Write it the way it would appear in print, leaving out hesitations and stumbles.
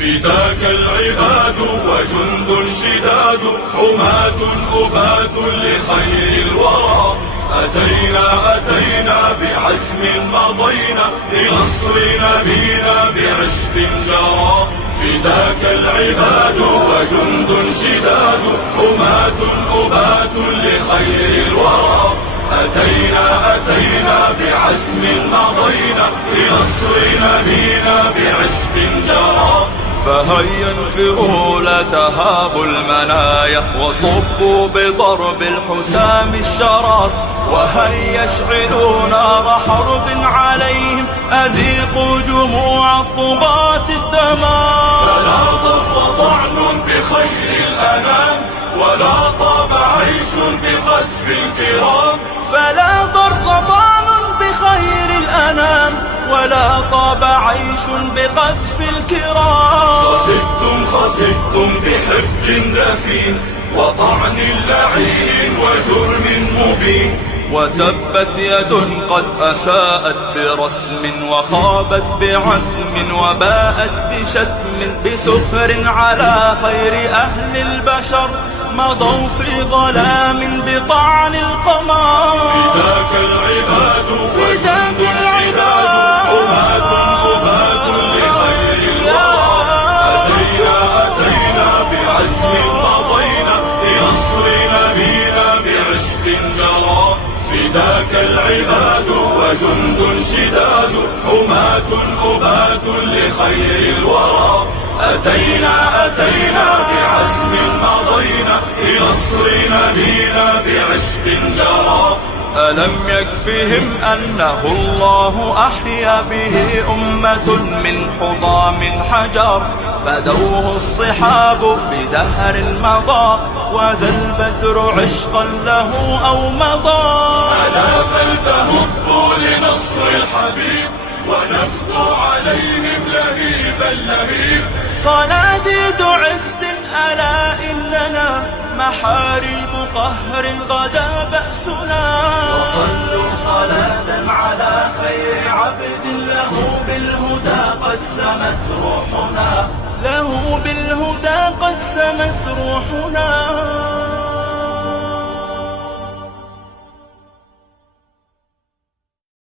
فداك العباد وجند شداد، حماة أبات لخير الورى. أتينا بعزم مضينا لنصر نبينا بعشق جرى. فداك العباد وجند شداد، حماة أبات لخير الورى. أتينا بعزم مضينا لنصر نبينا بعشق جرى. فهيا انفروا لا تهابوا المنايا، وصبوا بضرب الحسام الشرار. وهيا اشعلوا نار حرب عليهم، أذيقوا جموع الطغاة الدمار. فلا ضر طعن بخير الأنام، ولا طاب عيش بقذف الكرام. فلا ضر طعن بخير الأنام، ولا طاب عيش بقذف الكرام. خسدتم بحب دفين، وطعن لعين وجرم مبين. وتبت يد قد أساءت برسم، وخابت بعزم، وباءت بشتم. بسخر على خير أهل البشر، مضوا في ظلام بطعن القمر. فداك العباد وجند شداد، حماة أبات لخير الورى. أتينا بعزم مضينا لنصر نبينا بعشق جرى. فداك العباد وجند شداد، حماة أبات لخير الورى. أتينا بعزم مضينا لنصر نبينا بعشق جرى. ألم يكفهم أنه الله أحيا به أمة من حطام حجر، فدوه الصحاب بدهر مضى، وذا البدر عشقا له أو مضى. ألا فلتهبوا لنصر الحبيب، ونبدو عليهم لهيبا لهيب. صناديد عز ألا إننا محاريب قهر غدا بأسنا. وصلوا صلاة على خير عبد له بالهدى قد سمت روحنا، له بالهدى قد سمت روحنا.